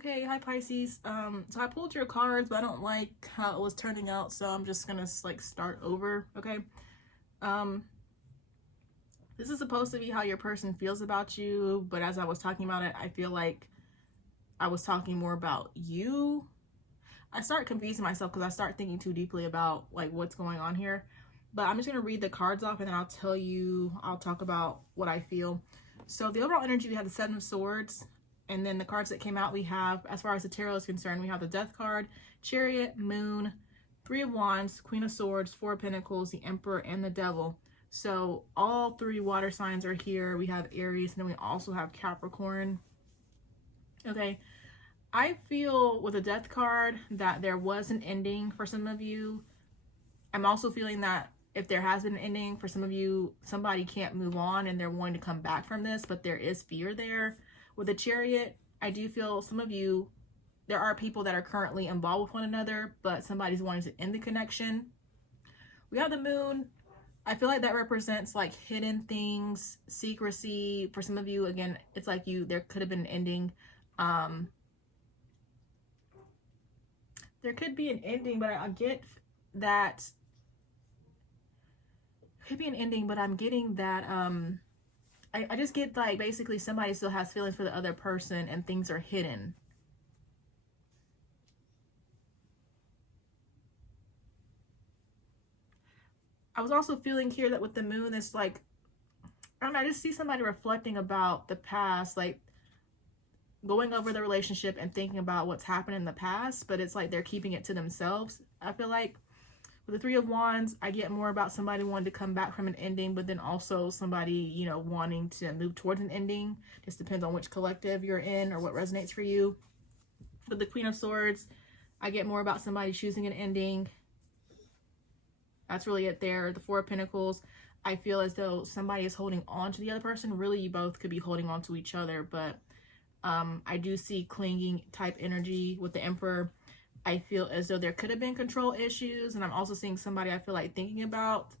Okay, hi Pisces. So I pulled your cards, but I don't like how it was turning out, so I'm just gonna like start over, okay? This is supposed to be how your person feels about you, but as I was talking about it, I feel like I was talking more about you. I start confusing myself because I start thinking too deeply about like what's going on here. But I'm just gonna read the cards off and then I'll talk about what I feel. So the overall energy, we have the Seven of Swords. And then the cards that came out, we have, as far as the tarot is concerned, we have the Death card, Chariot, Moon, Three of Wands, Queen of Swords, Four of Pentacles, the Emperor, and the Devil. So all three water signs are here. We have Aries, and then we also have Capricorn. Okay, I feel with the Death card that there was an ending for some of you. I'm also feeling that if there has been an ending for some of you, somebody can't move on and they're wanting to come back from this, but there is fear there. With the Chariot, I do feel some of you, there are people that are currently involved with one another, but somebody's wanting to end the connection. We have the Moon. I feel like that represents like hidden things, secrecy. For some of you, again, it's like there could have been an ending. There could be an ending, but I get that. Could be an ending, but I'm getting that I just get like basically somebody still has feelings for the other person and things are hidden. I was also feeling here that with the Moon, it's like, I don't know, I just see somebody reflecting about the past, like going over the relationship and thinking about what's happened in the past, but it's like they're keeping it to themselves. I feel like with the Three of Wands, I get more about somebody wanting to come back from an ending, but then also somebody, you know, wanting to move towards an ending. Just depends on which collective you're in or what resonates for you. With the Queen of Swords, I get more about somebody choosing an ending. That's really it there. The Four of Pentacles, I feel as though somebody is holding on to the other person. Really, you both could be holding on to each other, but I do see clinging type energy with the Emperor. I feel as though there could have been control issues, and I'm also seeing somebody I feel like thinking about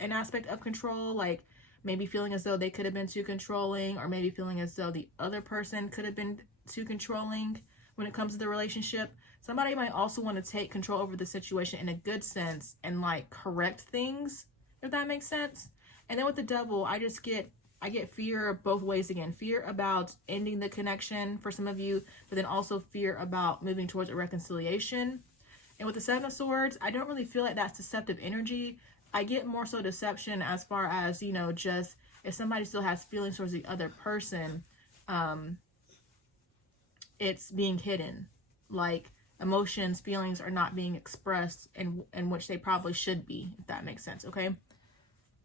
an aspect of control, like maybe feeling as though they could have been too controlling, or maybe feeling as though the other person could have been too controlling when it comes to the relationship. Somebody might also want to take control over the situation in a good sense and like correct things, if that makes sense. And then with the Devil, I get fear both ways again. Fear about ending the connection for some of you, but then also fear about moving towards a reconciliation. And with the Seven of Swords, I don't really feel like that's deceptive energy. I get more so deception as far as, you know, just if somebody still has feelings towards the other person, it's being hidden. Like emotions, feelings are not being expressed in which they probably should be, if that makes sense, okay?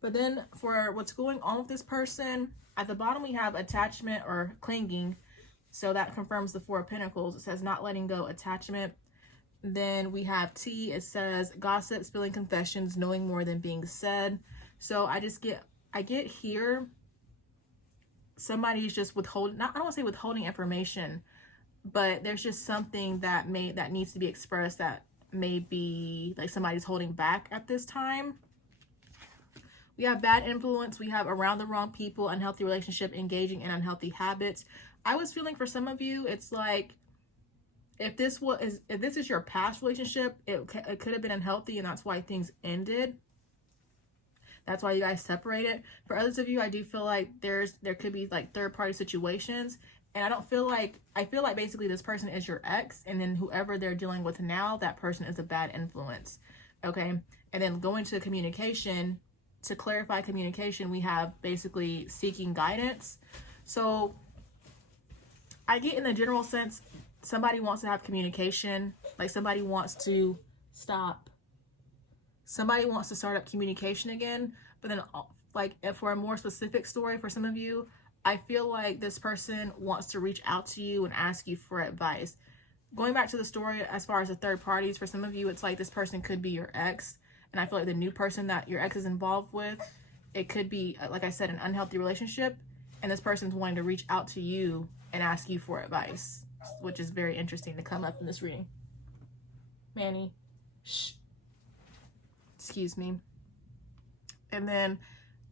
But then for what's going on with this person, at the bottom we have attachment or clinging. So that confirms the Four of Pentacles. It says not letting go, attachment. Then we have T. It says gossip, spilling confessions, knowing more than being said. So I get here, somebody's just withholding, I don't want to say withholding information, but there's just something that needs to be expressed that may be like somebody's holding back at this time. We have bad influence. We have around the wrong people, unhealthy relationship, engaging in unhealthy habits. I was feeling for some of you, it's like if this is your past relationship, it could have been unhealthy, and that's why things ended. That's why you guys separated. For others of you, I do feel like there could be like third-party situations, and I feel like basically this person is your ex, and then whoever they're dealing with now, that person is a bad influence. Okay, and then going to communication. To clarify communication, we have basically seeking guidance. So I get in the general sense, somebody wants to have communication, like somebody wants to start up communication again. But then like for a more specific story for some of you, I feel like this person wants to reach out to you and ask you for advice. Going back to the story as far as the third parties, for some of you, it's like this person could be your ex. And I feel like the new person that your ex is involved with, it could be, like I said, an unhealthy relationship. And this person's wanting to reach out to you and ask you for advice, which is very interesting to come up in this reading. Manny, shh. Excuse me. And then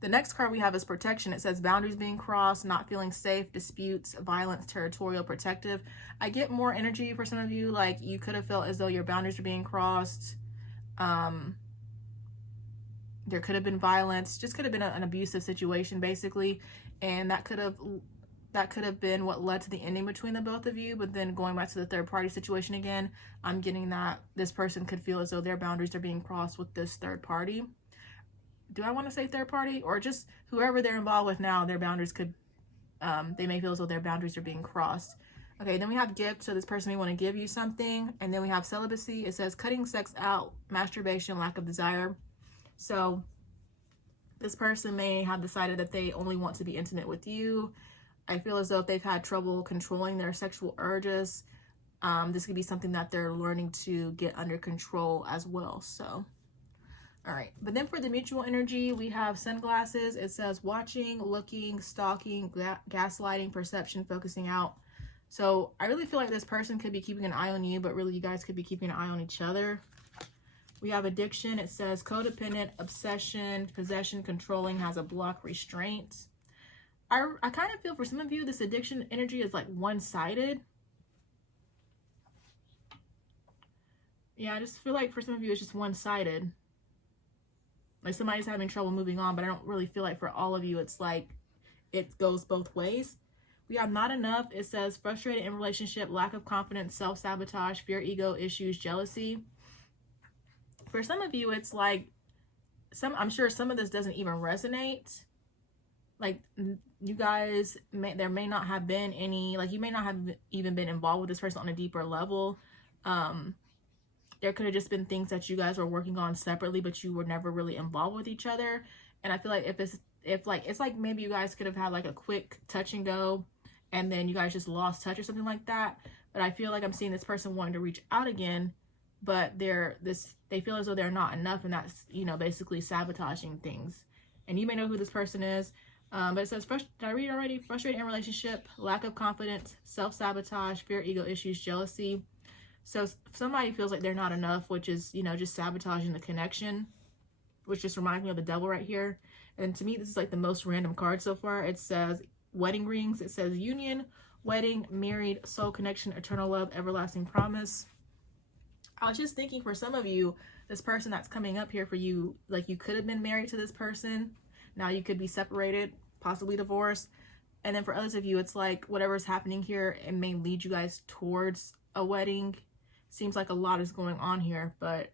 The next card we have is protection. It says boundaries being crossed, not feeling safe, disputes, violence, territorial, protective. I get more energy for some of you, like you could have felt as though your boundaries are being crossed. There could have been violence, just could have been an abusive situation basically, and that could have been what led to the ending between the both of you. But then going back to the third party situation again, I'm getting that this person could feel as though their boundaries are being crossed with this third party. Do I want to say third party, or just whoever they're involved with now, their boundaries could, they may feel as though their boundaries are being crossed. Okay, then we have gift, so this person may want to give you something. And then we have celibacy. It says cutting sex out, masturbation, lack of desire. So this person may have decided that they only want to be intimate with you. I feel as though if they've had trouble controlling their sexual urges, this could be something that they're learning to get under control as well. So all right, but then for the mutual energy, we have sunglasses. It says watching, looking, stalking, gaslighting, perception, focusing out. So I really feel like this person could be keeping an eye on you, but really you guys could be keeping an eye on each other. We have addiction. It says codependent, obsession, possession, controlling, has a block, restraint. I kind of feel for some of you, this addiction energy is like one-sided. Yeah, I just feel like for some of you, it's just one-sided. Like somebody's having trouble moving on, but I don't really feel like for all of you, it's like it goes both ways. We have not enough. It says frustrated in relationship, lack of confidence, self-sabotage, fear, ego issues, jealousy. For some of you, it's like I'm sure some of this doesn't even resonate. Like you guys there may not have been any, like you may not have even been involved with this person on a deeper level. There could have just been things that you guys were working on separately, but you were never really involved with each other. And I feel like it's like maybe you guys could have had like a quick touch and go, and then you guys just lost touch or something like that. But I feel like I'm seeing this person wanting to reach out again, but they feel as though they're not enough, and that's, you know, basically sabotaging things. And you may know who this person is, but it says, did I read already? Frustrated in relationship, lack of confidence, self-sabotage, fear, ego issues, jealousy. So somebody feels like they're not enough, which is, you know, just sabotaging the connection, which just reminds me of the devil right here. And to me, this is like the most random card so far. It says wedding rings. It says union, wedding, married, soul connection, eternal love, everlasting promise. I was just thinking for some of you, this person that's coming up here for you, like you could have been married to this person. Now you could be separated, possibly divorced. And then for others of you, it's like whatever's happening here, it may lead you guys towards a wedding. Seems like a lot is going on here, but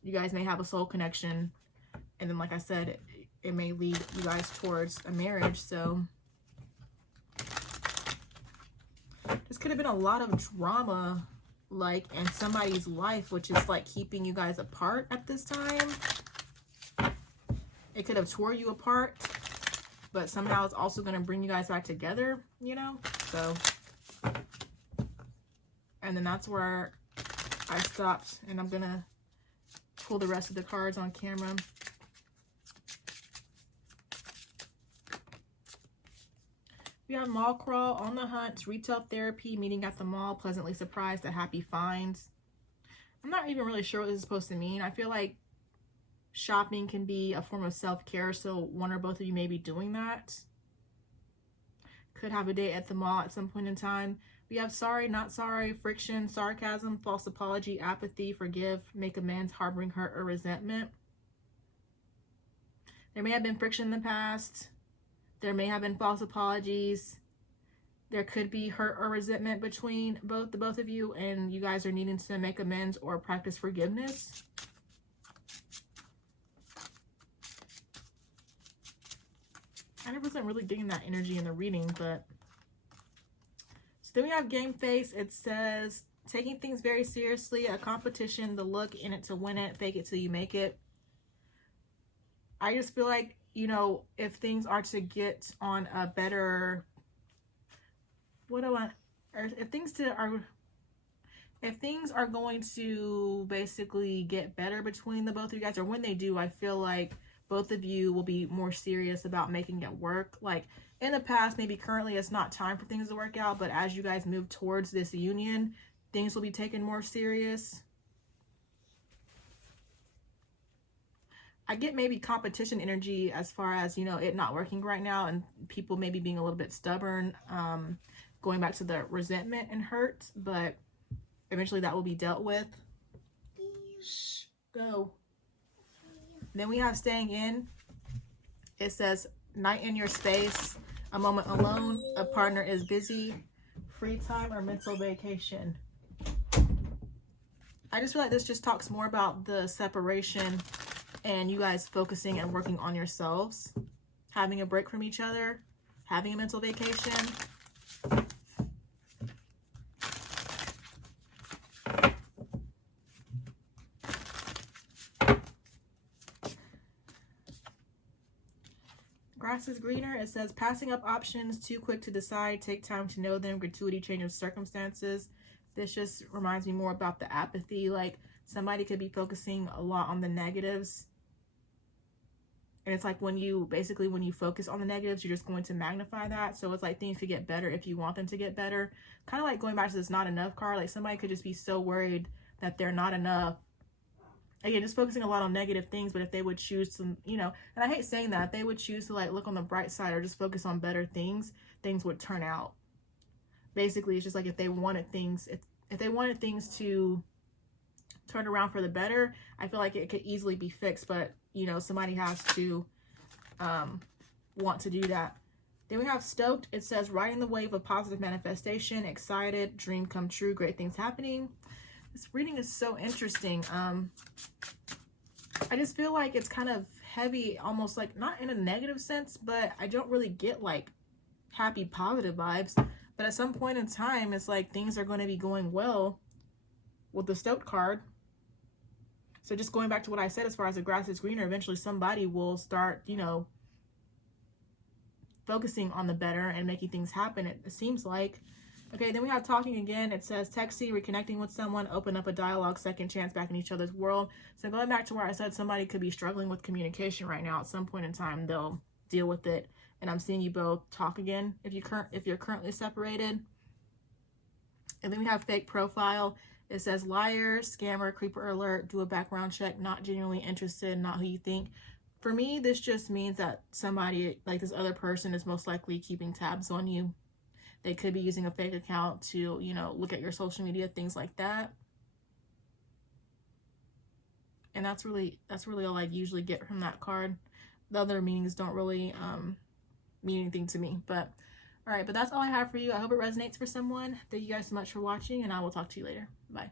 you guys may have a soul connection, and then like I said, it may lead you guys towards a marriage. So this could have been a lot of drama like in somebody's life, which is like keeping you guys apart at this time. It could have tore you apart, but somehow it's also going to bring you guys back together, you know. So and then that's where I stopped, and I'm gonna pull the rest of the cards on camera. We have mall crawl, on the hunt, retail therapy, meeting at the mall, pleasantly surprised at happy finds. I'm not even really sure what this is supposed to mean. I feel like shopping can be a form of self-care, so one or both of you may be doing that. Could have a date at the mall at some point in time. We have sorry, not sorry, friction, sarcasm, false apology, apathy, forgive, make amends, harboring hurt or resentment. There may have been friction in the past. There may have been false apologies. There could be hurt or resentment between the both of you, and you guys are needing to make amends or practice forgiveness. I wasn't really getting that energy in the reading, but then we have game face. It says taking things very seriously, a competition, the look in it to win it, fake it till you make it. I just feel like, you know, if things are to get on a better, if things are going to basically get better between the both of you guys, or when they do, I feel like both of you will be more serious about making it work. Like in the past, maybe currently it's not time for things to work out, but as you guys move towards this union, things will be taken more serious. I get maybe competition energy as far as, you know, it not working right now and people maybe being a little bit stubborn, going back to the resentment and hurt, but eventually that will be dealt with. Shh, go. Then we have staying in. It says night in your space, a moment alone, a partner is busy, free time, or mental vacation. I just feel like this just talks more about the separation and you guys focusing and working on yourselves, having a break from each other, having a mental vacation. Grass is greener. It says passing up options, too quick to decide, take time to know them, gratuity, change of circumstances. This just reminds me more about the apathy. Like somebody could be focusing a lot on the negatives. And it's like when you focus on the negatives, you're just going to magnify that. So it's like things could get better if you want them to get better. Kind of like going back to this not enough card. Like somebody could just be so worried that they're not enough. Again, just focusing a lot on negative things, but if they would choose to, you know, and I hate saying that, if they would choose to like look on the bright side or just focus on better things, things would turn out. Basically, it's just like if they wanted things, if they wanted things to turn around for the better, I feel like it could easily be fixed, but you know, somebody has to want to do that. Then we have stoked. It says riding the wave of positive manifestation, excited, dream come true, great things happening. This reading is so interesting. I just feel like it's kind of heavy, almost like not in a negative sense, but I don't really get like happy, positive vibes. But at some point in time, it's like things are going to be going well with the stoked card. So just going back to what I said, as far as the grass is greener, eventually somebody will start, you know, focusing on the better and making things happen, it seems like. Okay, then we have talking again. It says texting, reconnecting with someone, open up a dialogue, second chance back in each other's world. So going back to where I said somebody could be struggling with communication right now. At some point in time, they'll deal with it. And I'm seeing you both talk again if you're currently separated. And then we have fake profile. It says liar, scammer, creeper alert, do a background check, not genuinely interested, not who you think. For me, this just means that somebody, like this other person, is most likely keeping tabs on you. They could be using a fake account to, you know, look at your social media, things like that. And that's really all I usually get from that card. The other meanings don't really mean anything to me. But all right, but that's all I have for you. I hope it resonates for someone. Thank you guys so much for watching, and I will talk to you later. Bye.